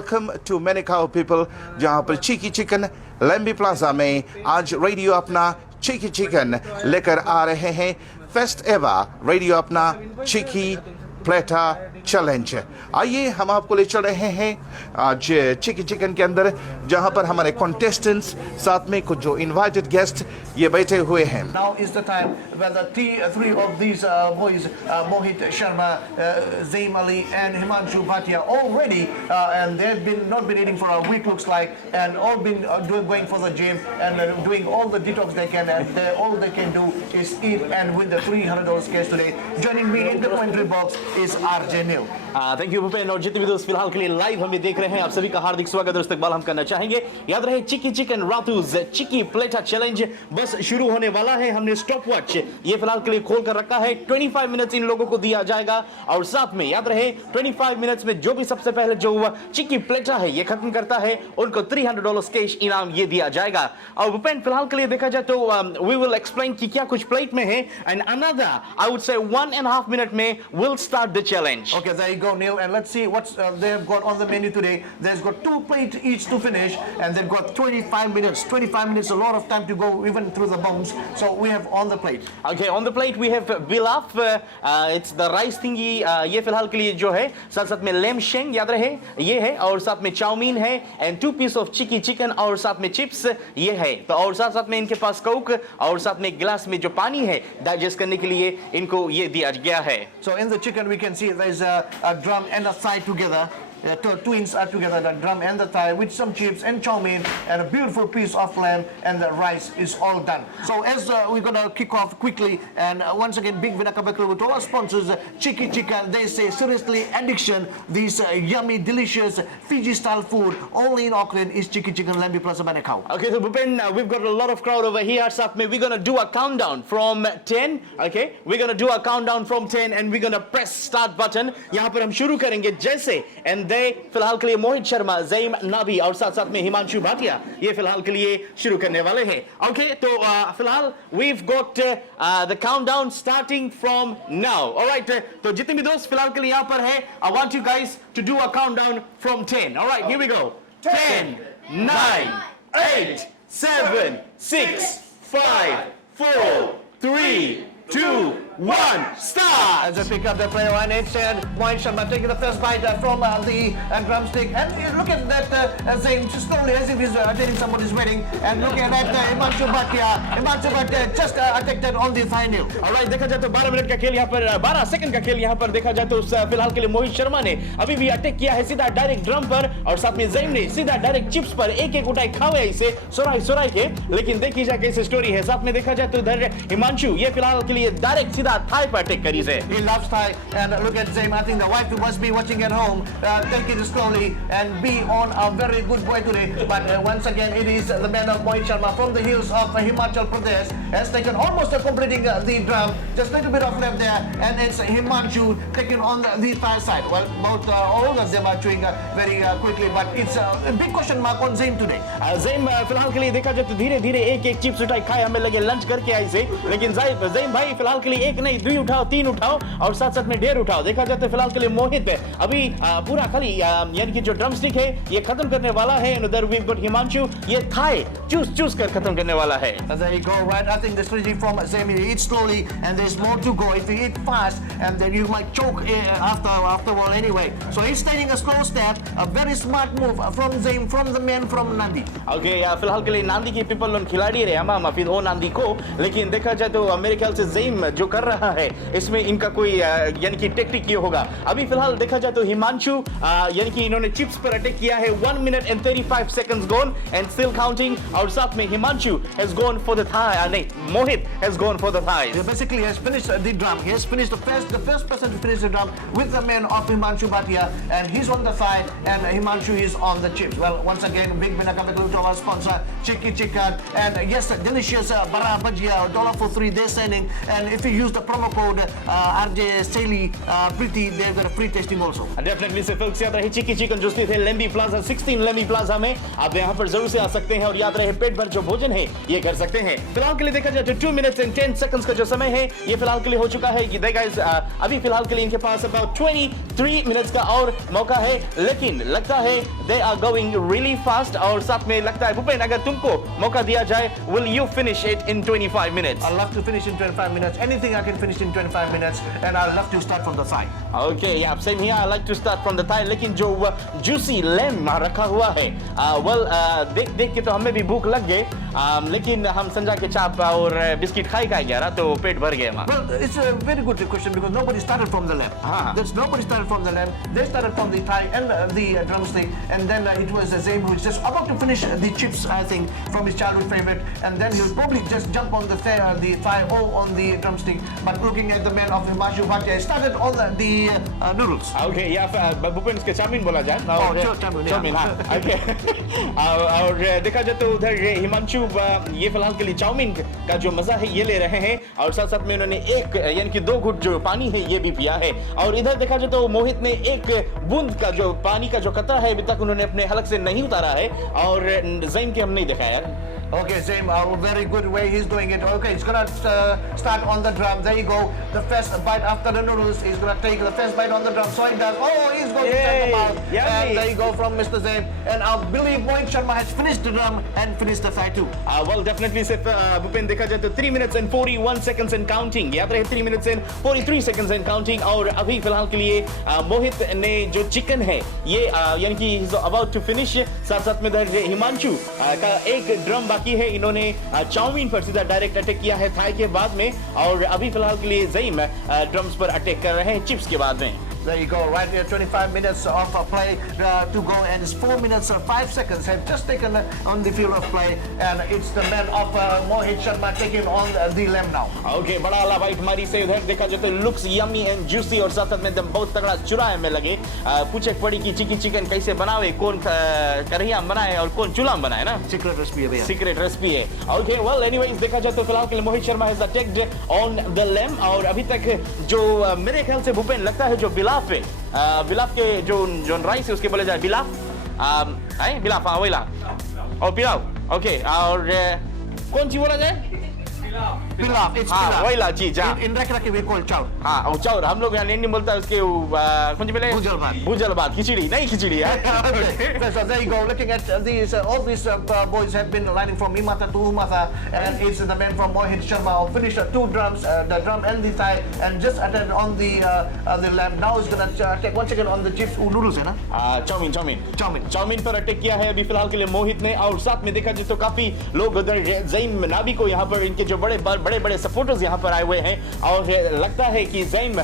Welcome to मैंने खाओ people, जहां पर चिकी चिकन लंबी प्लाजा में आज रेडियो अपना चिकी चिकन लेकर आ रहे हैं। फर्स्ट एवर रेडियो अपना चिकी प्लेटर चैलेंज। आइए हम आपको ले चल रहे हैं आज चिकी चिकन के अंदर, जहां पर हमारे कॉन्टेस्टेंट्स साथ में कुछ जो इनवाइटेड गेस्ट ये बैठे हुए हैं। Now is the time where the three of these boys, Mohit Sharma, Zaim Ali, and Himanshu Bhatia, all ready, and they've not been eating for a week, looks like, and all been going for the gym and doing all the detox they can, and all they can do is eat and win the $300 cash today. Joining me in the commentary box is RJ Neil. Thank you Bhupen. और जितने भी दोस्त फिलहाल के लिए live हमें देख रहे हैं, आप सभी का हार्दिक स्वागत और इस्तकबाल हम करना चाहेंगे। याद रहे चिकी चिकन रातूज चिकी प्लेटर चैलेंज बस शुरू होने वाला है। हमने स्टॉप वॉच ये फिलहाल के लिए खोल कर रखा है। 25 मिनट्स इन लोगों को दिया जाएगा और साथ में याद रहे 25 मिनट्स में जो भी सबसे पहले जो चिकी प्लेटर है ये खत्म करता है उनको $300 कैश इनाम ये दिया जाएगा। और भूपेन फिलहाल के लिए देखा जाए तो वी विल एक्सप्लेन कि क्या कुछ प्लेट में है, and another I would say 1.5 minute में will start the challenge. Okay, there you go, Neil, and let's see what they have got on the menu today. There's got 2 plates each to finish, and they've got 25 minutes. 25 minutes, a lot of time to go, even through the bones. So we have on the plate. Okay, on the plate we have bilaf, it's the rice thingy, ये फिलहाल के लिए जो है साथ साथ में लेम शेंग याद रहे ये है, और साथ में चाउमीन है, and 2 piece of Chicky Chicken, और साथ में चिप्स ये है। तो और साथ साथ में इनके पास कोक और साथ में गिलास में जो पानी है डाइजेस्ट करने के लिए इनको ये दिया गया है। So in the chicken we can see there's a drum and a thigh together. Twins are together, the drum and the thigh, with some chips and chow mein and a beautiful piece of lamb, and the rice is all done. So as we're gonna kick off quickly, and once again big vinakabaklu with all our sponsors, Chicky Chicken. They say seriously addiction, these yummy delicious Fiji style food only in Auckland is Chicky Chicken Lambi Plaza Manukau. Okay, so Bhupen, we've got a lot of crowd over here. Sath mein we're gonna do a countdown from 10. Okay, we're gonna do a countdown from 10 and we're gonna press start button. यहाँ पर हम शुरू करेंगे जैसे, and फिलहाल के लिए मोहित शर्मा, ज़ईम नाबी और साथ साथ में हिमांशु भाटिया ये फिलहाल के लिए शुरू करने वाले हैं। ओके, तो फिलहाल we've got the countdown starting from now. Alright, तो जितने भी दोस्त फिलहाल के लिए यहाँ पर हैं, I want you guys to do a countdown from 10. Alright, here we go. 10, 9, 8, 7, 6, 5, 4, 3, 2, 1, start! As I pick up the player on it, and Mohit Sharma taking the first bite from the drumstick, and look at that Zain slowly as if he's attending somebody's wedding, and look at that Himanshu Bhatia just attacked that on the thigh nail. Alright, देखा जाए तो 12 minute का खेल यहाँ पर 12 second का खेल यहाँ पर देखा जाए तो फिलहाल के लिए मोहित शर्मा ने अभी भी अटैक किया है सीधा डायरेक्ट ड्रम पर, और साथ में ज़ईम ने सीधा डायरेक्ट चिप्स पर एक एक उठाई खावे इसे सुराई के। लेकिन देखी जाए कैसे स्टोरी है। साथ में देखा जाए तो इधर हिमांशु ये फिलहाल के लिए डायरेक्ट सीधा थाई पर अटैक करी से। He loves Thai, and look at Zaim. I think the wife must be watching at home. Take it slowly and be on a very good boy today. But once again, it is the man of Mohit Sharma from the hills of Himachal Pradesh has taken almost completing the drum. Just a little bit of left there, and it's Himanshu taking on the Thai side. Well, both all of them are chewing very quickly, but it's a big question mark on Zaim today. Zaeem फिलहाल के लिए देखा जाए तो धीरे-धीरे एक-एक chips उठाई खाए, हमें लगे लंच करके आई से, लेकिन ज़ईम भाई फिलहाल के लिए एक नहीं 2 उठाओ 3 उठाओ और साथ साथ में 1.5 उठाओ। देखा जाए तो फिलहाल के लिए मोहित अभी पूरा खाली यानी कि जो ड्रमस्टिक है ये खत्म करने वाला है, and उधर we've got हिमांशु ये थाई चूस कर खत्म करने वाला है। There you go, right? I think the strategy from Zaim, you eat slowly and there's more to go. If you eat fast, and then you might choke afterward anyway. So he's taking a slow step, a very smart move from Zaim, from the man from Nandi. Okay, फिलहाल के लिए नांदी के people लोग खिलाड़ी रहे हम फिर हो नांदी को, लेकिन देखा जाए तो मेरे ख्याल से ज़ईम जो कर रहा है इसमें इनका कोई यानी कि टेक्निक ये होगा। अभी फिलहाल देखा जाए तो हिमांशु यानी कि इन्होंने चिप्स पर अटैक किया है। 1 minute and 35 seconds gone and still counting, और साथ में Himanshu has gone for the thigh, नहीं मोहित has gone for the thighs. He basically has finished the drum. He has finished the first person to finish the drum with the man of Himanshu Bhatia, and he's on the thigh and Himanshu is on the chips. Well, once again, big Vinakabaklu to our sponsor Chicky Chicken, and yes, delicious bara bhajia $1 for 3 they're sending, and if you use use the promo code RJ Saily Pretty, they've got a free tasting also. Definitely से folks याद रहे चिकी chicken जो स्थित है लेम्बी plaza 16 लेम्बी plaza में, आप यहाँ पर जरूर से आ सकते हैं और याद रहे पेट भर जो भोजन है ये कर सकते हैं। फिलहाल के लिए देखा जाए तो 2 minutes and 10 seconds का जो समय है ये फिलहाल के लिए हो चुका है। ये गाइस अभी फिलहाल के लिए इनके पास about 23 minutes का और मौका है, लेकिन लगता है they are going really fast और साथ में लगता है भूपेन अगर तुमको मौका दिया जाए will you finish it in 25 minutes? I'd love to finish in 25 minutes. Anything I can finish in 25 minutes, and I'd love to start from the side. Okay, yeah, same here. I like to start from the thigh. लेकिन जो juicy lamb रखा हुआ है, well, देख के तो हमें भी भूख लग गए, लेकिन हम संजा के चाप और बिस्किट खाई गया ना तो पेट भर गया हमारा। Well, it's a very good question because nobody started from the lamb. There's nobody started from the lamb. They started from the thigh and the drumstick, and then it was Zaim who was just about to finish the chips, I think, from his childhood favorite, and then he'll probably just jump on the thigh or on the drumstick. But looking at the man of Himanshu Bhatia, he started on the noodles. Okay, या भूपेन इसके chowmein बोला जाए। Chowmein हाँ, okay. और देखा जाए तो उधर हिमांशु ये फिलहाल के लिए चाउमीन का जो मजा है ये ले रहे हैं और साथ साथ में उन्होंने एक यानी कि 2 घुट जो पानी है ये भी पिया है। और इधर देखा जाए तो मोहित ने एक बूंद का जो पानी का जो कतरा है अभी तक उन्होंने अपने हलक से नहीं उतारा है और ज़ैम के हम नहीं देखा यार। Okay, Zaim, very good way he's doing it. Okay, he's gonna start on the drum. There you go. The first bite after the noodles. He's gonna take the first bite on the drum. So he does. Oh, he's going to set the mouth. And there you go from Mr. Zaim. And I believe Mohit Sharma has finished the drum and finished the thigh too. Well, definitely सिर्फ भूपेन देखा जाए तो 3 minutes and 41 seconds and counting. याद रहे 3 minutes and 43 seconds and counting. और अभी फिलहाल के लिए मोहित ने जो चिकन है ये यानी कि he's about to finish. साथ साथ में हिमांशु का एक ड्रम बाकी है। इन्होंने चाउमीन पर सीधा डायरेक्ट अटैक किया है थाई के बाद में और अभी फिलहाल के लिए ज़ैम ड्रम्स पर अटैक कर रहे हैं चिप्स के बाद में। There you go, right here, 25 minutes of play to go, and it's 4 minutes and 5 seconds have just taken on the field of play, and it's the man of Mohit Sharma taking on the lamb now. Okay, बड़ा वाला bite हमारी से उधर देखा जाए तो looks yummy and juicy और साथ में एकदम बहुत तगड़ा चुराए में लगे। पूछे पड़ी कि चिकी चिकन कैसे बनावे, कौन कढ़ैया बनाए और कौन चूल्हा में बनाए ना? Secret recipe है भैया। Secret recipe है। Okay, well, anyways देखा जाए तो फिलहाल के लिए Mohit Sharma has attacked on the lamb और अभी तक जो मेरे ख्याल से भूपेन लगता है जो बिलाफ के जो राइस है उसके बोले जाए बिलाफ बिलाफ हाँ वही ला और पिलाव ओके और कौन सी बोला जाए Pilaf, it's हाँ pilaf. वही ला चीज In Rakhi we call chow. हाँ और चाउर हम लोग यहाँ नहीं बोलता उसके कौन सी बोले भूजल भात खिचड़ी नहीं खिचड़ी है। So there you go. Looking at these, all these boys have been lining from Imata to Umata, and it's the man from Mohit Sharma who finished 2 drums, the drum and the thigh, and just attended on the lamb. Now he's gonna take 1 second on the chips noodles है ना? Chowmein पर attack किया है अभी फिलहाल के लिए मोहित ने और साथ में देखा जाए तो काफी लोग उधर ज़ैम नाबी को यहाँ पर इनके जो बड़े सपोर्टर्स यहाँ पर आए हुए हैं और लगता है कि ज़ैम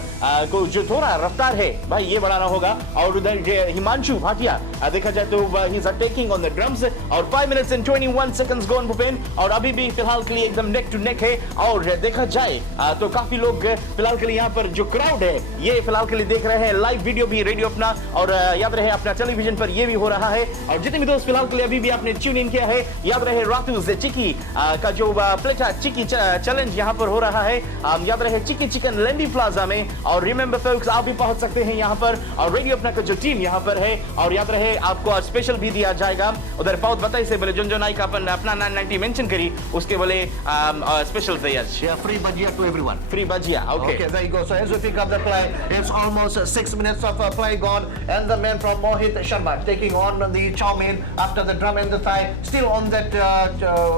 को जो थोड़ा रफ्तार है भाई ये बढ़ाना होगा और उधर हिमांशु भाटिया देखा जाए तो he is attacking on the drums और 5 minutes and 21 seconds gone Bhupen और अभी भी फिलहाल के लिए एकदम नेक टू नेक है और देखा जाए तो काफी लोग फिलहाल के लिए यहाँ पर जो क्राउड है ये फिलहाल के लिए देख रहे हैं लाइव वीडियो भी रेडियो अपना और याद रहे अपना टेलीविजन पर ये भी हो रहा है और जितने भी दोस्त फिलहाल के लिए अभी भी आपने ट्यून इन किया है याद रहे रातू से चिकी का जो प्लेटर चिकी चैलेंज यहाँ पर हो रहा है याद रहे चिकी चिकन लेम्बी प्लाजा में और रिमेंबर फोक्स आप भी पहुंच सकते हैं यहाँ पर और रेडियो अपना का जो टीम यहाँ पर है और याद रहे आपको आज स्पेशल भी दिया जाएगा उधर बहुत बताई से बोले जो नाई का अपना 990 मेंशन करी उसके बोले स्पेशल से आज free bhajia to everyone. Free bhajia, okay, there you go. So as we pick up the play, it's almost 6 minutes of play gone, and the man from Mohit Sharma taking on the chow mein after the drum and the thigh, still on that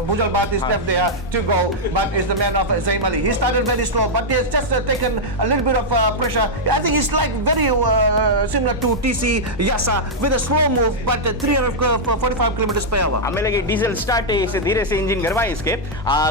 bhujal baat is left there to go, but is the man of Zaim Ali. He started very slow, but he has just taken a little bit of pressure. I think he's like very similar to TC Yasa with a slow move, but 345 kilometers per hour. हमें लगे diesel start है इसे धीरे से engine घरवाए इसके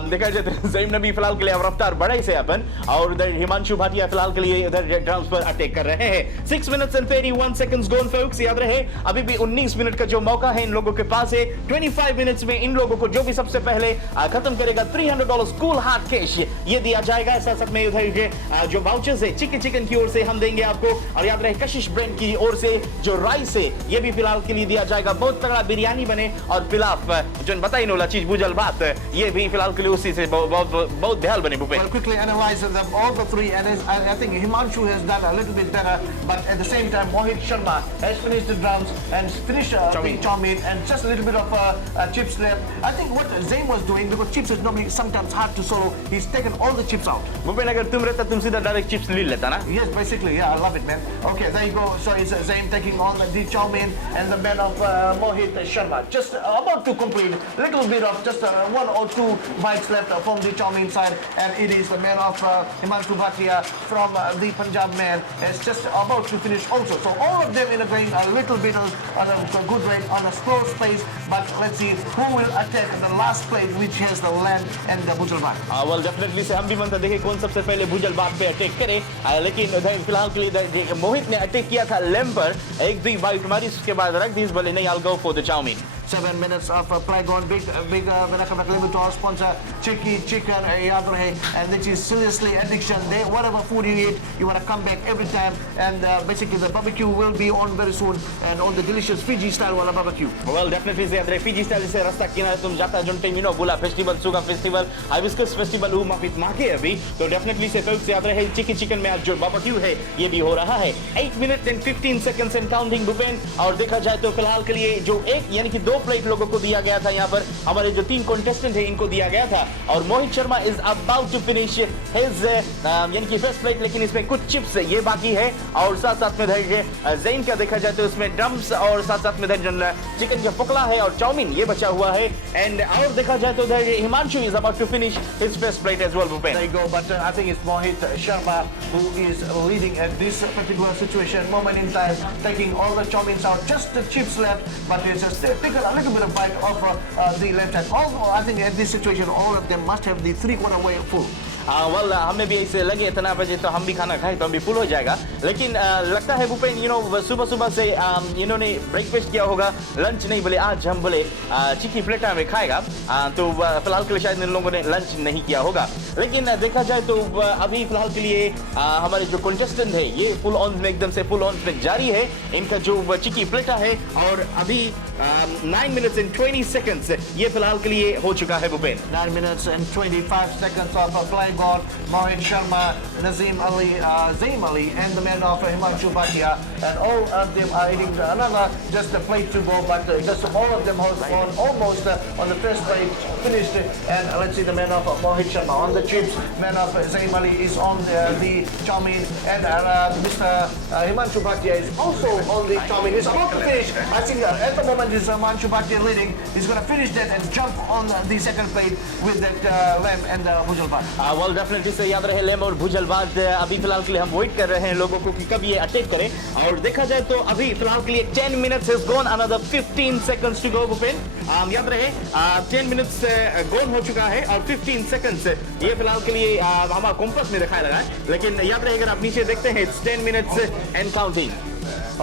देखा जाए तो ज़ैम ने भी फिलहाल के लिए रफ्तार बढ़ाई से अपन और उधर हिमांशु भाटिया फिलहाल के लिए इधर ड्रम्स पर अटैक कर रहे हैं 6 minutes and 31 seconds gone folks याद रहे अभी भी 19 मिनट का जो मौका है इन लोगों के पास है 25 मिनट्स में इन लोगों को जो भी सबसे पहले खत्म करेगा $300 कूल हार्ट स्मार्ट कैश ये दिया जाएगा। साथ साथ में उधर जो वाउचर्स है चिकी चिकन की ओर से हम देंगे आपको, और याद रहे कशिश ब्रांड की ओर से जो राइस है ये भी फिलहाल के लिए दिया जाएगा। बहुत तगड़ा बिरयानी बने और पिलाफ जो बताई नोला चीज बुझल बात ये भी फिलहाल के लिए उसी से बहुत बेहाल बने Bhupen. Well, quickly analyze them all the three, and I think Himanshu has done a little bit better, but at the same time Mohit Sharma has finished the drums and finished the chow mein, and just a little bit of chips left. I think what Zain was doing, because chips is normally sometimes hard to swallow, he's taken all the chips out. Bhupen अगर तुम रहता तुम सीधा direct chips ले लेता ना। Yes, basically, yeah, I love it, man. Okay, there you go. So it's Zain taking on the chow mein, and the man of Mohit Sharma just about to complete. Little bit of just 1 or 2 bites left from the chow mein side, and it is the man of Himanshu Bhatia from the Punjab man is just about to finish also. So all of them in a going a little bit on a good rate, on a slow pace, but let's see who will attack the last plate, which has the lamb and the bhujal bhat. well definitely से हम भी मनता देखे कौन सबसे पहले भुजल बात पे अटैक करे, लेकिन उधर फिलहाल के लिए मोहित ने अटैक किया था लैम्ब पर, एक भी बाइट मारी उसके बाद रख दी, बोले नहीं I'll go for the chow mein. 7 minutes of play gone. Big to our sponsor, Chicky Chicken, and this is seriously addiction. They, whatever food you eat, you want to come back every time. And basically, the barbecue will be on very soon, and on the delicious Fiji style wala barbecue. Well, definitely से अंदर Fiji style से रास्ता किनारे तुम जाता जुनटे मिनो बुला festival सुगा festival hibiscus festival वो माफित माके अभी तो definitely से folks याद रहे चिकी चिकन में आज जो barbecue है ये भी हो रहा है 8 minutes and 15 seconds and counting Bhupen. और देखा जाए तो फिलहाल के लिए जो एक यानी कि 2 प्लेट लोगों को दिया गया था, यहाँ पर हमारे जो 3 कंटेस्टेंट है इनको दिया गया था, और Mohit Sharma is about to finish his यानी कि फर्स्ट प्लेट, लेकिन इसमें कुछ चिप्स ये बाकी है, और साथ साथ में ज़ैन का देखा जाए तो इसमें ड्रम्स और साथ साथ में चिकन का पकड़ा है और चाउमीन ये बचा हुआ है, एंड और देखा जाए तो Himanshu is about to finish his first plate as well Bhupen. There you go, but I think it's Mohit Sharma who is leading at this particular situation, moment in time, taking all the chow meins out, just the chips left, but it's just taken a little bit of bite of the left hand. Although I think at this situation, all of them must have the 3/4 way full. well हमें भी ऐसे लगे इतना बजे तो हम भी खाना खाए तो हम भी फुल हो जाएगा, लेकिन लगता है भूपेन सुबह सुबह से इन्होंने ब्रेकफास्ट किया होगा, लंच नहीं बोले आज हम बोले चिकी प्लेटर में खाएगा, तो फिलहाल के लिए शायद इन लोगों ने लंच नहीं किया होगा, लेकिन देखा जाए तो अभी फिलहाल के लिए हमारे जो कंटेस्टेंट है ये फुल ऑन में एकदम से फुल ऑन में जारी है इनका जो चिकी प्लेटर है, और अभी 9 minutes and 20 seconds ये फिलहाल के लिए हो चुका है Bhupen. 9 minutes and 25 seconds of play gone. Mohit Sharma, Nazim Ali, Zaim Ali, and the man of Himanshu Bhatia, and all of them are eating another just a plate to go, but just all of them have gone almost on the first plate finished, and let's see the man of Mohit Sharma on the chips, man of Zaim Ali is on the chow mein, and Mr. Himanshu Bhatia is also on the chow mein. He's about to finish. I think at the moment is Himanshu Bhatia leading. He's going to finish that and jump on the second plate with that lamb and bhujal bhat. well definitely से याद रहे लेम और भुजल बाद अभी फिलहाल के लिए हम वेट कर रहे हैं लोगों को कि कब ये अटैक करें, और देखा जाए तो अभी फिलहाल के लिए 10 minutes has gone, another 15 seconds to go Bhupen. याद रहे 10 minutes गोन हो चुका है और 15 seconds ये फिलहाल के लिए हमारा कंपास में दिखाया लगा है, लेकिन याद रहे अगर आप नीचे देखते हैं 10 minutes and counting।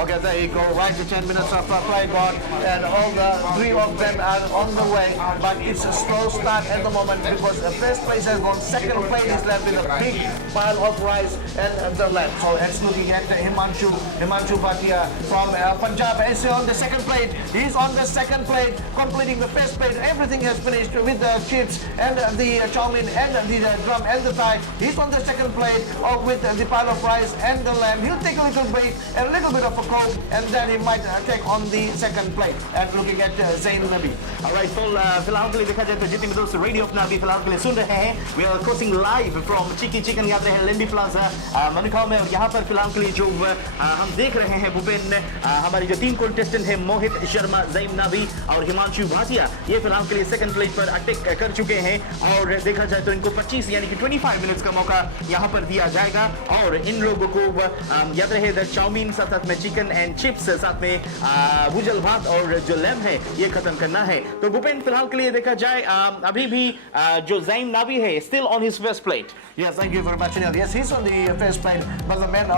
Okay, there you go. Right to 10 minutes of play gone, and all the 3 of them are on the way. But it's a slow start at the moment because the first place has gone. Second place is left with a big pile of rice and the lamb. So it's looking at Himanshu Bhatia from Punjab. Is on the second plate. He's on the second plate, completing the first plate. Everything has finished with the chips and the chow mein and the drum and the thigh. He's on the second plate with the pile of rice and the lamb. He'll take a little break and a little bit of a coke, and then he might take on the second plate. And looking at Zain Nabi. Alright, फिलहाल के लिए देखा जाए तो जितने भी दोस्त radio अपना भी फिलहाल के लिए सुन रहे हैं, we are crossing live from Chicky Chicken याद रहे लेम्बी प्लाजा मनकाव में, यहाँ पर फिलहाल के लिए जो हम देख रहे हैं भूपेन हमारे जो 3 कंटेस्टेंट हैं मोहित शर्मा, ज़ैम नाबी और हिमांशु भाटिया, ये फिलहाल के लिए सेकंड प्लेट पर अटैक कर चुके हैं, और देखा जाए तो इनको 25 यानी कि 25 मिनट्स का मौका यहाँ पर दिया जाएगा, और इन लोगों को याद रहे चाउमीन साथ साथ में चिकन चिकन एंड चिप्स, साथ में भुजल भात और जो लैम है ये खत्म करना है। तो भूपेन फिलहाल के लिए देखा जाए अभी भी जो ज़ैम नावी है still on his first plate. Yes, thank you very much, Anil. Yes, he's on the first plate, but the man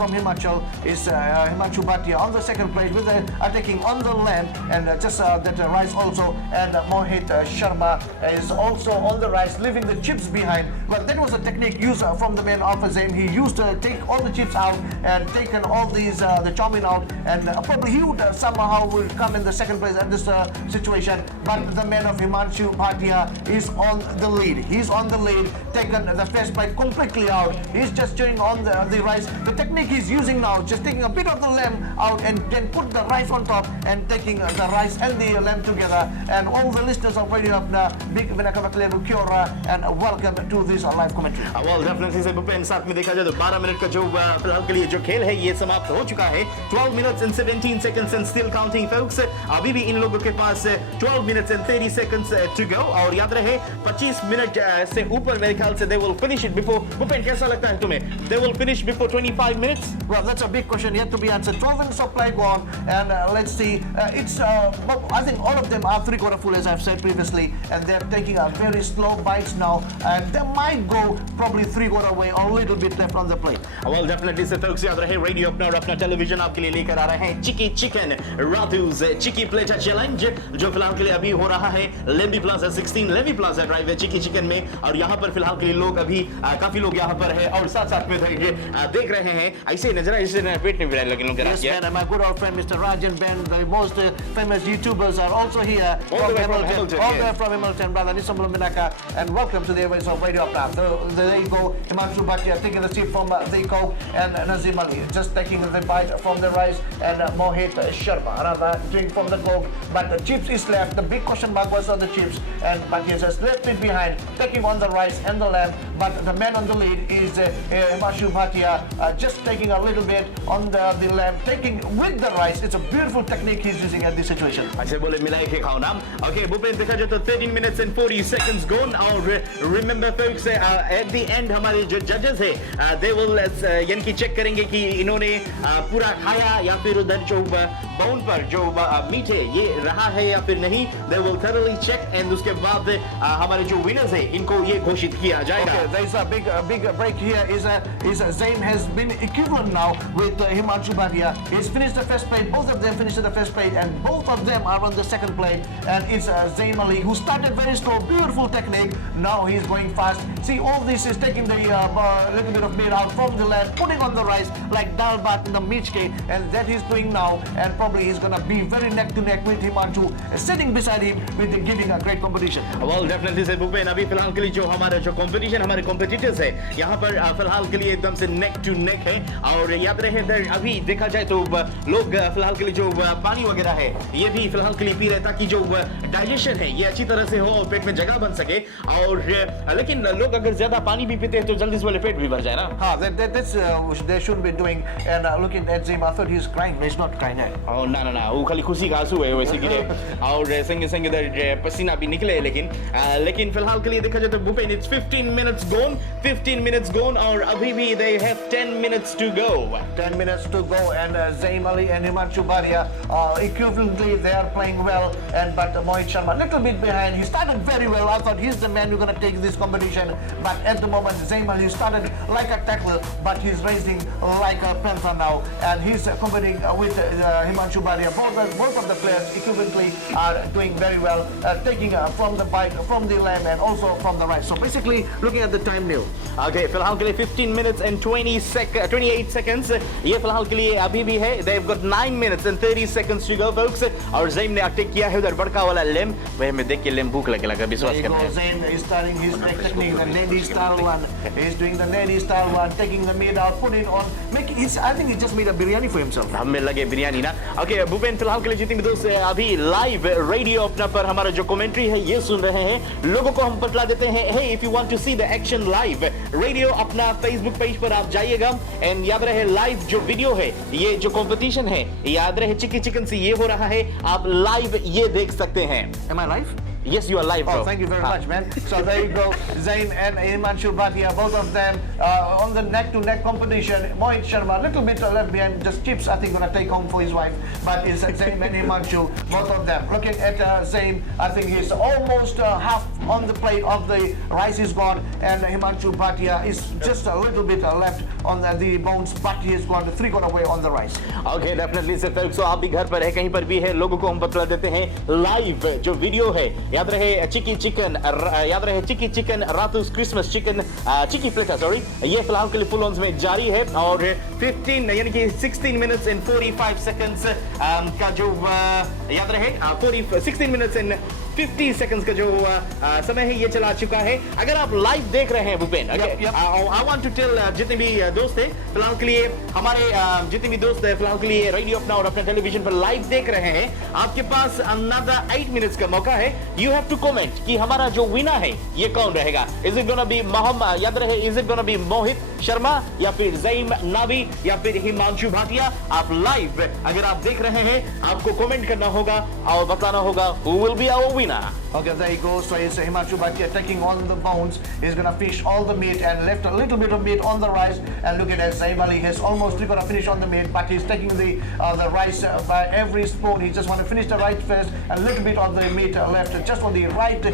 from Himachal is Himanshu Bhatia on the second plate with attacking on the lamb and just that rice also. And Mohit Sharma is also on the rice, leaving the chips behind. Well, that was a technique used from the man of Zaim. He used to take all the chips out and taken all these the chow mein out, and probably he would somehow will come in the second place at this situation. But the man of Himanshu Bhatia is on the lead. He's on the lead, taken the first plate completely out. He's just chewing on the rice. The technique he's using now, just taking a bit of the lamb out and then put the rice on top and taking the rice and the lamb together. And all the listeners of Radio Apna, big Vinakamatleru Kiora, and welcome to this live commentary. Well, definitely से भूपेन साथ में देखा जाए तो 12 minute का जो फिलहाल के लिए जो खेल है ये समाप्त हो चुका है। 12 minutes and 17 seconds and still counting, folks. अभी भी इन लोगों के पास 12 minutes and 30 seconds to go, और याद रहे 25 मिनट से ऊपर मेरे ख्याल से they will finish it before. Bhupen कैसा लगता है तुम्हें? They will finish before 25 minutes? Well, that's a big question yet to be answered. 12 minutes of play gone, and let's see. I think all of them are three-quarter full, as I've said previously, and they're taking a very slow bites now, and they might go probably three-quarter way or a little bit left on the plate. Well, definitely से folks याद रहे radio अपना और अपना television आपके लिए लेकर आ रहे हैं चिकी चिकन रातूज चिकी प्लेटर चैलेंज, जो फिलहाल के लिए अभी हो रहा है लेम्बी प्लाजा 16 लेम्बी प्लाजा ड्राइव है चिकी चिकन में। और यहाँ पर फिलहाल के लिए लोग अभी काफी लोग यहाँ पर है और साथ साथ में देख रहे हैं। ऐसे नजर ऐसे पेट में लगे लोग। Yes, man, and my good old friend Mr. Rajan Ben, the most famous YouTubers are also here all the way from Hamilton, all the way from Hamilton, brother Nisam Minaka, and welcome to the airways of Radio Apna. There you go, Himanshu Bhatia taking the sip from the coke, and Nazim Ali just taking the bite from the rice, and Mohit Sharma another drink from the coke, but the chips is left. The big question mark was on the chips, and Bhatia just left it behind, taking on the rice and the lamb. But the man on the lead is Himanshu Bhatia, just taking a little bit on the lamb, taking with the rice. It's a beautiful technique he's using at this situation. अच्छा बोले मिलाए के खाओ ना। Okay, Bhupen देखा जाए तो 13 minutes and 40 seconds gone. और remember folks, at the end हमारे जो judges है, they will यानी कि check करेंगे कि इन्होंने पूरा खाया या फिर उधर जो बाउन पर जो मीट है ये रहा है या फिर नहीं। They will thoroughly check, and उसके बाद हमारे जो winners है इनको ये घोषित किया जाएगा। Okay, there is a big break here. Is Zaim has been equivalent now with Himanshu Bhatia. He's finished the first plate. Both of them finished the first plate, and both of them are on the second plate. And it's Zaim Ali who started very slow, beautiful technique. Now he's going fast. See, all this is taking the little bit of meat out from the lamb, putting on the rice like dal bhat in the meat cake, and that he's doing now. And probably he's gonna be very neck to neck with Himanshu, sitting beside him with him, giving a great competition. Well, definitely से भूपेन अभी फिलहाल के लिए जो हमारा जो competition हमारे competitors है यहाँ पर फिलहाल के लिए एकदम से neck to neck है। और याद रहे अभी देखा जाए तो लोग फिलहाल के लिए जो पानी वगैरह है ये भी फिलहाल के लिए पी रहे ताकि जो डाइजेशन है ये अच्छी तरह से हो और पेट में जगह बन सके। और लेकिन लोग अगर ज्यादा पानी भी पीते हैं तो जल्दी से वाले पेट भी भर जाए ना। हाँ, that's they should be doing. And looking at Zaim, I thought he's crying. He's not crying. और ना वो खाली खुशी का आंसू है वैसे के लिए। और संगे संगे इधर पसीना भी निकले लेकिन फिलहाल के लिए देखा जाए तो भूपेन it's 15 minutes gone और अभी भी they have 10 minutes to go. 10 minutes to go, and Zaim Ali and Himanshu Bhatia equivalently they are playing well, but Mohit Sharma a little bit behind. He started very well. I thought he's the man who's going to take this competition, but at the moment Zaim Ali started like a tackler, but he's racing like a panther now, and he's competing with Himanshu Bhatia. Both of the players equivalently are doing very well, taking from the bite, from the lamb, and also from the rice. So basically looking at the time now. Okay, फिलहाल के लिए 15 minutes and 28 seconds ये फिलहाल के लिए अभी भी है। They've got 9 minutes and 30 seconds to go, folks. और ज़ैम ने अटैक किया है उधर बड़का वाला लेम, वह में देख के लेम भूख लगा विश्वास करना है। Zaim is starting his technique, the Nedi style one. He's doing the Nedi style one, taking the meat out, putting it on, making. I think he just made a biryani for himself. हमें लगे बिरयानी ना। Okay, Bhupen फिलहाल के लिए जितने भी दोस्त अभी लाइव रेडियो अपना पर हमारा जो कमेंट्री है ये सुन रहे हैं, लोगों को हम बतला देते हैं, hey, if you want to see the action live, radio अपना Facebook पेज पर आप जाइएगा, एंड याद रहे लाइव जो वीडियो है ये जो कंपटीशन है याद रहे चिकी चिकन से ये हो रहा है, आप लाइव ये देख सकते हैं। Am I live? Yes, you are live, bro. Oh, thank you very much, man. So there you go. Zaim and Himanshu Bhatia, both of them on the neck-to-neck competition. Mohit Sharma, a little bit left behind. Just chips, I think, gonna take home for his wife. But it's Zaim and Himanshu, both of them. Looking at Zaim, I think he's almost half on the plate of the rice is gone, and Himanshu Bhatia is just a little bit left on the bones, but he has gone 3/4 away on the rice. Okay, definitely sir. So आप भी घर पर है, कहीं पर भी है, लोगों को हम बतला देते हैं लाइव जो वीडियो है. याद रहे चिकी चिकन रातूस क्रिसमस चिकन चिकी प्लेटर सॉरी, ये फिलहाल के लिए फुल ऑन में जारी है और 15 यानी कि 16 मिनट्स एंड 45 सेकंड्स का जो याद रहे 16 मिनट्स एंड 50 सेकंड्स का जो समय है ये चला चुका है. अगर आप लाइव देख रहे हैं Bhupen, I want to tell जितने भी दोस्त हैं फिलहाल के लिए, हमारे जितने भी दोस्त हैं फिलहाल के लिए रेडियो अपना और अपने टेलीविजन पर लाइव देख रहे हैं, आपके पास अनदर 8 मिनट्स का मौका है. यू हैव टू कमेंट कि हमारा जो विनर है ये कौन रहेगा. Is it gonna be Mohammed, याद रहे, is it gonna be Mohit Sharma या फिर ज़ईम नबी या फिर हिमांशु भाटिया. आप लाइव अगर आप देख रहे हैं आपको कमेंट करना होगा और बताना होगा who will be our winner. Okay, there you go. So it's Himanshu Bhatia taking on the bones. He's gonna fish all the meat and left a little bit of meat on the rice. And look at that, Zaim Ali has almost gonna finish on the meat, but he's taking the rice by every spoon. He just want to finish the rice first, and a little bit of the meat left just on the right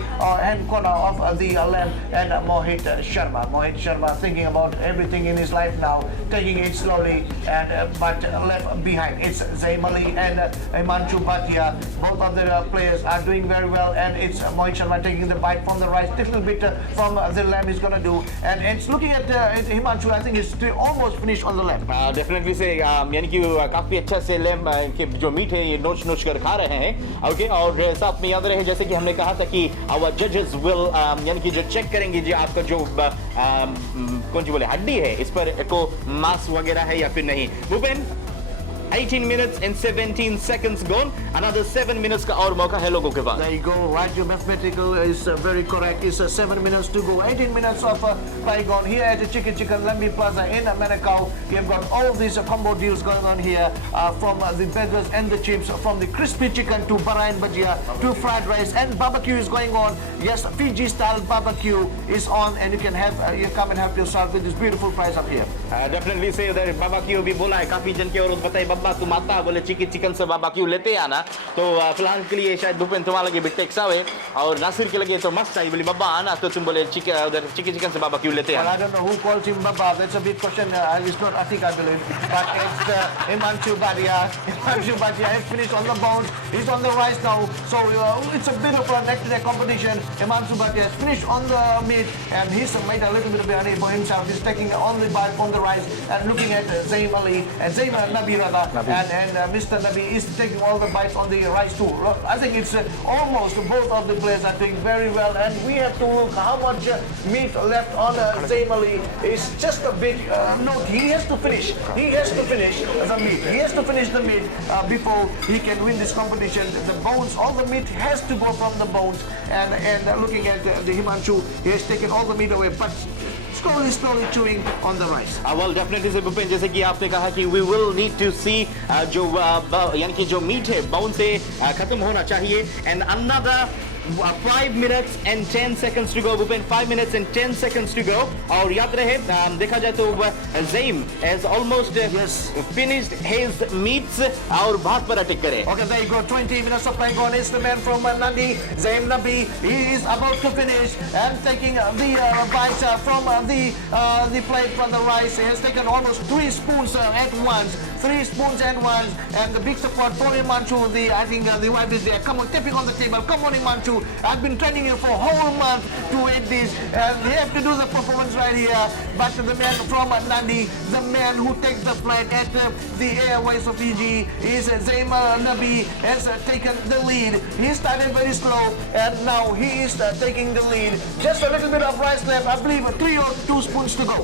hand corner of the lamb. And Mohit Sharma thinking about everything in his life now, taking it slowly and but left behind. It's Zaim Ali and Himanshu Bhatia. Both of the players are doing very well, and it's Mohit Sharma taking the bite from the rice, a little bit from the lamb he's gonna do, and it's looking at Himanshu. I think he's almost finished on the lamb. Definitely से यानी कि काफी अच्छा से lamb के जो meet है ये नोच कर खा रहे हैं. ओके, और साथ में याद रहे जैसे कि हमने कहा था कि आवर जजेस विल यानी कि जो चेक करेंगे जी आपका जो कौन सी बोले हड्डी है इस पर को मांस वगैरह है या फिर नहीं. Bhupen 18 minutes and 17 seconds gone. Another 7 minutes का और मौका है लोगों के पास. There you go. Right, your mathematical is very correct. It's 7 minutes to go. 18 minutes of play gone here at the Chicken Lembi Plaza in Manukau. We have got all these combo deals going on here, from the burgers and the chips, from the crispy chicken to Bahrain bhajia to fried rice, and barbecue is going on. Yes, Fiji style barbecue is on, and you can have you come and have yourself with this beautiful prize up here. Definitely say that barbecue भी बोला है काफी जन के, और बताइए बाबा तुम आता बोले चिकन से बारबेक्यू लेते आना. तो फिलहाल के लिए शायद भूपेन तुम्हारा लगे बिट्टे एक्सावे और नासिर के लगे तो मस्त चाहिए बोले बाबा आना, तो तुम बोले उधर चिकन से बारबेक्यू लेते आना. Well, I don't know who calls him Baba. That's a big question. It's not Atik, I believe, but it's Himanshu Bhatia. Himanshu Bhatia has finished on the bones. He's on the rice now, so it's a bit of a neck-to-neck competition. Himanshu Bhatia has finished on the meat, and he's made a little bit of biryani for himself. He's taking on the bite from the rice and looking at Zaim Ali and Zaim Nabi rather. And Mr. Nabi is taking all the bites on the rice too. I think it's almost both of the players are doing very well, and we have to look how much meat left on Zaim Ali. Is just a bit. No, he has to finish. He has to finish the meat. He has to finish the meat before he can win this competition. The bones, all the meat has to go from the bones. And looking at the Himanshu, he has taken all the meat away, but slowly chewing on the rice. Well, definitely से भूपेन जैसे कि आपने कहा कि we will need to see जो यानी कि जो मीट है बाउन से खत्म होना चाहिए. And another 5 minutes and 10 seconds to go. Bhupen 5 minutes and 10 seconds to go. और याद रहे देखा जाए तो Zaim has almost finished his meats और भात पर अटक करे. Okay, there you go. 20 minutes of playing on. It's the man from Nandi, Zaim Nabi. He is about to finish and taking the bites from the plate from the rice. He has taken almost 3 spoons at once. 3 spoons at once. And the big support for Himanshu. I think the wife is there. Come on, tapping on the table. Come on, Himanshu. I've been training you for a whole month to eat this, and they have to do the performance right here. But the man from Nandi, the man who takes the flight at the airways of Fiji, is Zaim Nabi, has taken the lead. He started very slow, and now he is taking the lead. Just a little bit of rice left, I believe 3 or 2 spoons to go.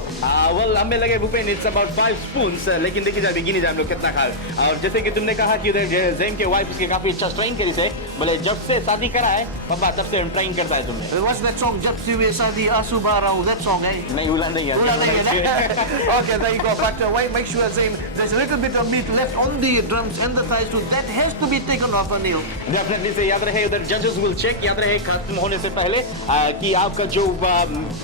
Well, हमें लगे Bhupen it's about 5 spoons, लेकिन देखिए जाए गिनी जाए हम लोग कितना खाए. और जैसे कि तुमने कहा कि उधर ज़ैम के वाइफ उसके काफी अच्छा ट्रेन करी से, बोले जब से शादी करा है पापा तब से ट्राइंग करता है तुमने What's that song? Jab se ve saadi aasu barao. That song, eh? नहीं उला नहीं Ula है nahi hai. Okay, there you go. But wait, make sure, Zain, there's a little bit of meat left on the drums and the thighs too. That has to be taken off, Anil. Definitely से याद रहे उधर जजेस will check याद रहे खत्म होने से पहले कि आपका जो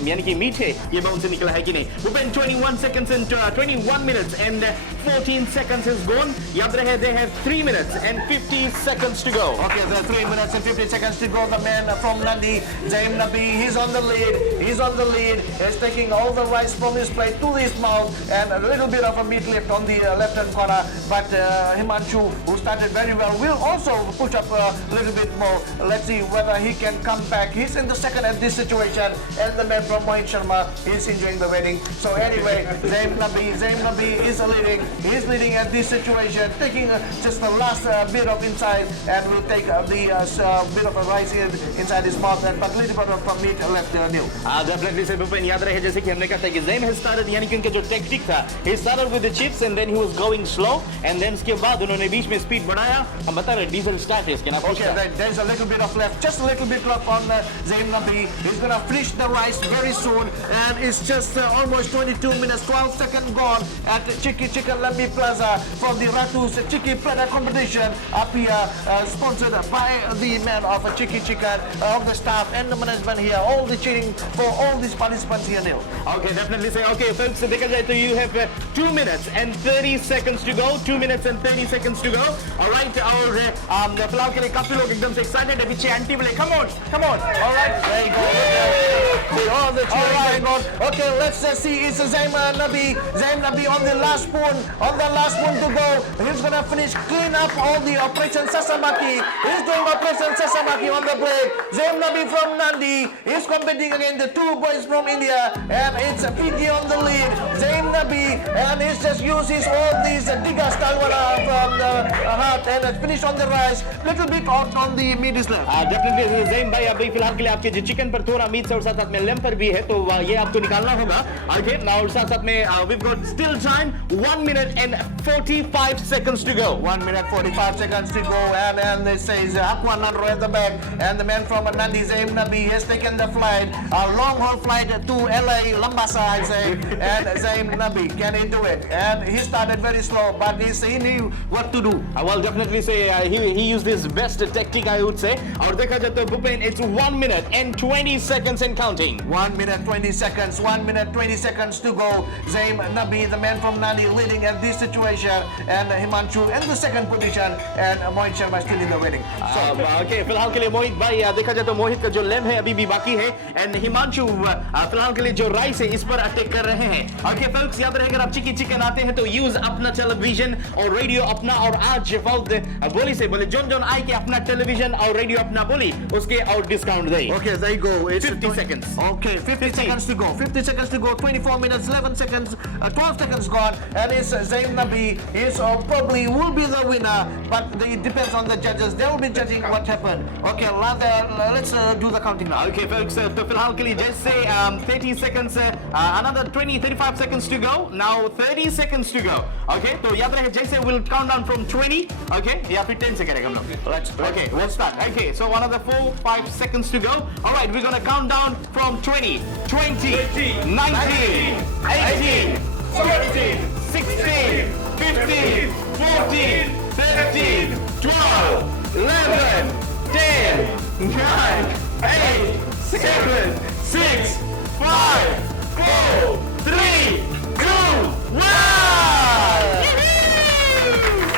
यानी कि मीट है ये बाउंड से निकला है कि नहीं Within 21 seconds and 21 minutes and 14 seconds is gone याद रहे they have 3 minutes and 50 seconds to go Okay, there are 3 minutes and 50 seconds to go. The man from Nandi, Zaim Nabi, he's on the lead. He's on the lead. He's taking all the rice from his plate to his mouth and a little bit of a meat left on the left-hand corner. But Himanshu, who started very well, will also push up a little bit more. Let's see whether he can come back. He's in the second at this situation, and the man from Mohit Sharma is enjoying the wedding. So anyway, Zaim Nabi is leading. He's leading at this situation, taking just the last bit of inside, and will take the bit of a rice inside his mouth, and but little bit of meat left Neil. Definitely से भूपेन याद रहे जैसे कि हमने कहा था कि ज़ैम has started यानी कि उनका जो टेक्निक था he started with the chips and then he was going slow and then उसके बाद उन्होंने बीच में स्पीड बढ़ाया हम बता रहे डीजल स्टार्ट है Okay, there's a little bit of left, just a little bit left on Zaim Nabi. He's gonna finish the rice very soon, and it's just almost 22 minutes, 12 seconds gone at Chiki Chicken Lambi Plaza for the Ratu's Chiki Platter competition up here, sponsored by the man of Chiki Chicken, of the staff and the management here, all the cheering for all these participants here, Neil. Okay, definitely say okay, folks. देखा जाए तो you have 2 minutes and 30 seconds to go. 2 minutes and 30 seconds to go. All right, और फिलहाल के लिए काफी लोग एकदम से excited है पीछे आंटी बोले come on. All right, there you go. All the cheering going on. Okay, let's see. It's Zaim Nabi on the last spoon to go. He's gonna finish clean up all the Operation Sasamaki. He's doing Operation Sasamaki on the blade. Zaim Nabi from Nandi. He's competing against the two boys from India, and it's PG on the lead. Zaim Nabi, and he's just used his all these digger style from the heart and finish on the rice. Little bit out on the meat is left. Definitely Zaim भाई अभी फिलहाल के लिए आपके जो chicken पर थोड़ा meet और साथ में लेम पर भी है तो ये आपको निकालना होगा ओके और साथ में we've got still time 1 minute and 45 seconds to go 1 minute 45 seconds to go, and it says Aqua Nandro at the back, and the man from Nandi, Zaim Nabi, has taken the flight, a long haul flight to LA, Lambasa, I say, and Zaim Nabi, can he do it? And he started very slow, but he knew what to do. well definitely say he used his best tactic I would say और देखा जाए तो Bhupen it's 1 minute and 20 seconds and counting 1 minute 20 seconds, 1 minute 20 seconds to go. Zaim Nabi, the man from Nandi, leading at this situation, and Himanshu in the second position, and Mohit Sharma still in the wedding. Okay फिलहाल के लिए मोहित भाई देखा जाए तो मोहित का जो लेम है अभी भी बाकी है एंड हिमांशु फिलहाल के लिए जो राइस है इस पर अटैक कर रहे हैं ओके folks याद रहे अगर आप चिकी चिकन आते हैं तो यूज अपना टेलीविजन और रेडियो अपना और आज बोली से बोले जोन आई के अपना टेलीविजन और रेडियो अपना बोली उसके और discount they Okay, there you go. It's 50 seconds. Okay, 50 seconds to go. 50 seconds to go. 24 minutes, 11 seconds, 12 seconds gone. And it's Zaim Nabi. Is probably will be the winner, but it depends on the judges. They will be judging what happened. Okay, let's do the counting now. Okay, folks, तो फिलहाल के लिए जैसे 30 seconds, another 35 seconds to go. Now 30 seconds to go. Okay, तो याद रहे जैसे we'll count down from 20. Okay, या फिर 10 से करेंगे हम लोग. Okay, we'll start. Okay, so another 4-5 seconds to go. All right, we're gonna count down from 20, 19, 18, 17, 16, 15, 14, 13, 12, 11, 10, 9, 8, 7, 6, 5, 4, 3, 2, 1!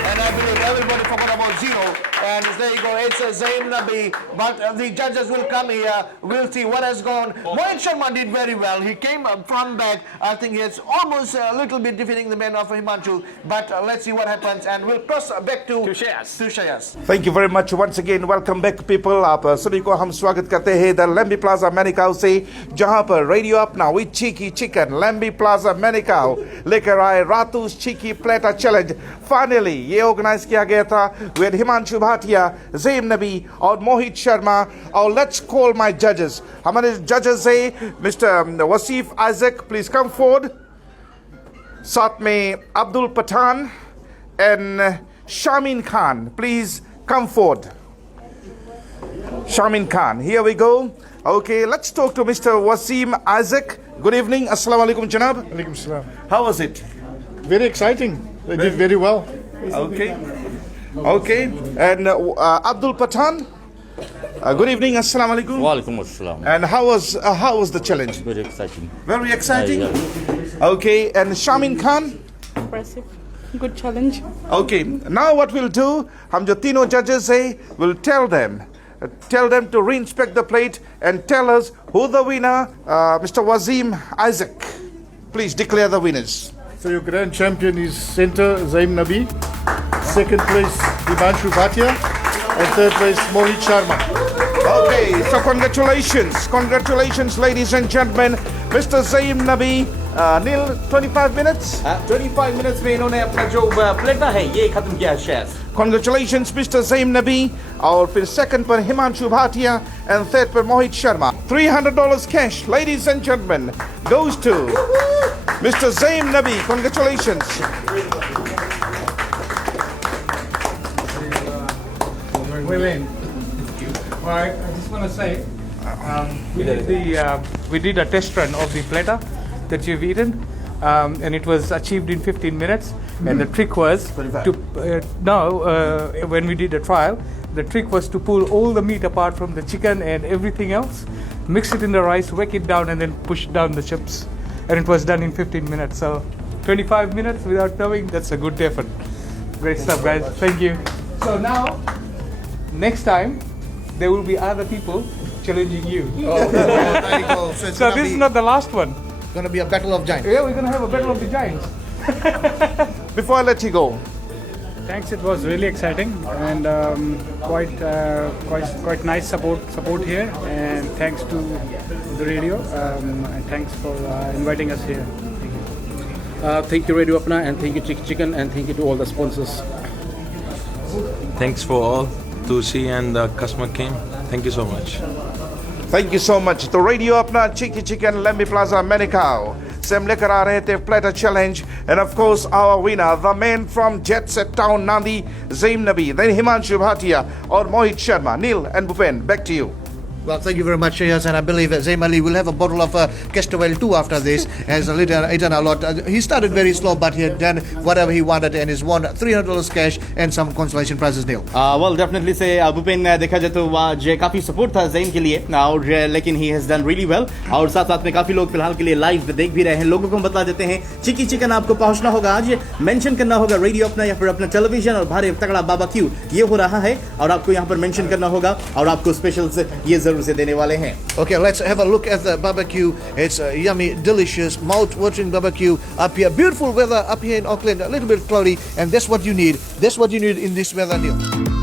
And I believe everybody forgot about zero. And there you go, it's Zaim Nabi. But the judges will come here. We'll see what has gone. Mohit Sharma did very well. He came from back. I think he's almost a little bit defeating the man of Himanshu. But let's see what happens. And we'll cross back to Shayas. Thank you very much once again. Welcome back people. आप सभी को हम स्वागत करते हैं the लंबी plaza मैनिकाओ से जहां पर रेडियो अपना विद चिकी चिकन लंबी प्लाजा मैनिकाओ लेकर आए रातूस चिकी प्लेटर चैलेंज फाइनली ये ऑर्गेनाइज किया गया था विद हिमांशु भाटिया ज़ैम नबी और मोहित शर्मा और लेट्स कॉल माय जजेस हमारे जजेस है mister Wasif Isaac please come forward साथ में Abdul Pathan and Shamin Khan please come forward Shamin Khan. Here we go. Okay, let's talk to Mr. Wasim Isaac. Good evening. Assalamu alaikum, Janab. Alaikum salam. How was it? Very exciting. They did very well. Okay. Okay. And Abdul Pathan. Good evening. Assalamu alaikum. Walaikum assalam. And how was the challenge? Very exciting. Very exciting. Yeah. Okay. And Shamin Khan. Impressive. Good challenge. Okay. Now what we'll do? हम जो तीनों judges हैं, we'll tell them to re-inspect the plate and tell us who the winner. Mr. Wasim Isaac, please declare the winners. So your grand champion is Center Zaim Nabi. Second place Himanshu Bhatia. And third place Mohit Sharma. Okay, so congratulations, ladies and gentlemen. Mr. Zaim Nabi, Neil, 25 minutes. 25 minutes में इन्होंने अपना जो प्लेटा है ये खत्म किया share. Congratulations, Mr. Zaim Nabi. और फिर second पर Himanshu Bhatia and third पर Mohit Sharma. $300 cash, ladies and gentlemen, goes to Mr. Zaim Nabi. Congratulations. Well, I just want to say, we did a test run of the platter that you've eaten, and it was achieved in 15 minutes. And the trick was when we did the trial, the trick was to pull all the meat apart from the chicken and everything else, mix it in the rice, whack it down, and then push down the chips. And it was done in 15 minutes. So 25 minutes without knowing, that's a good effort. Great stuff, guys. Thank you. So now, next time, there will be other people challenging you. There you go. So it's So gonna this is be, not the last one. gonna be a battle of giants. Yeah, we're gonna have a battle of the giants. Before I let you go, Thanks. It was really exciting and quite nice support here. And thanks to the radio. And thanks for inviting us here. Thank you. Thank you, Radio Apna, and thank you, Chicky Chicken, and thank you to all the sponsors. Thanks for all to see and the customer came. Thank you so much. thank you so much. तो radio अपना चिकी chicken लेम्बी plaza मैनिकाओ से हम लेकर आ रहे थे platter challenge and of course our winner, the man from Jet Set Town, Nandi, Zaim Nabi, then Himanshu Bhatia और Mohit Sharma. Neil and Bhupen, back to you. Well, thank you very much, Shreyas, and I believe Zaim Ali will have a bottle of Castorel too after this, as eaten a lot. He started very slow, but he had done whatever he wanted and he's won $300 cash and some consolation prizes, Neil. Well, definitely से भूपेन देखा जाए तो आज काफ़ी support था ज़ैन के लिए और लेकिन he has done really well और साथ साथ में काफ़ी लोग फिलहाल के लिए लाइव देख भी रहे हैं. लोगों को हम बता देते हैं चिकी चिकन आपको पहुंचना होगा आज, मेंशन करना होगा रेडियो अपना या फिर अपना टेलीविजन और भारी तगड़ा बाबा क्यू ये हो रहा है और आपको यहाँ पर मेंशन करना होगा और आपको स्पेशल से ये जरूर से देने वाले हैं. Okay, let's have a look at the barbecue. It's yummy, delicious, mouth-watering barbecue up here. Beautiful weather up here in Auckland, a little bit cloudy, and that's what you need. That's what you need in this weather, Neil.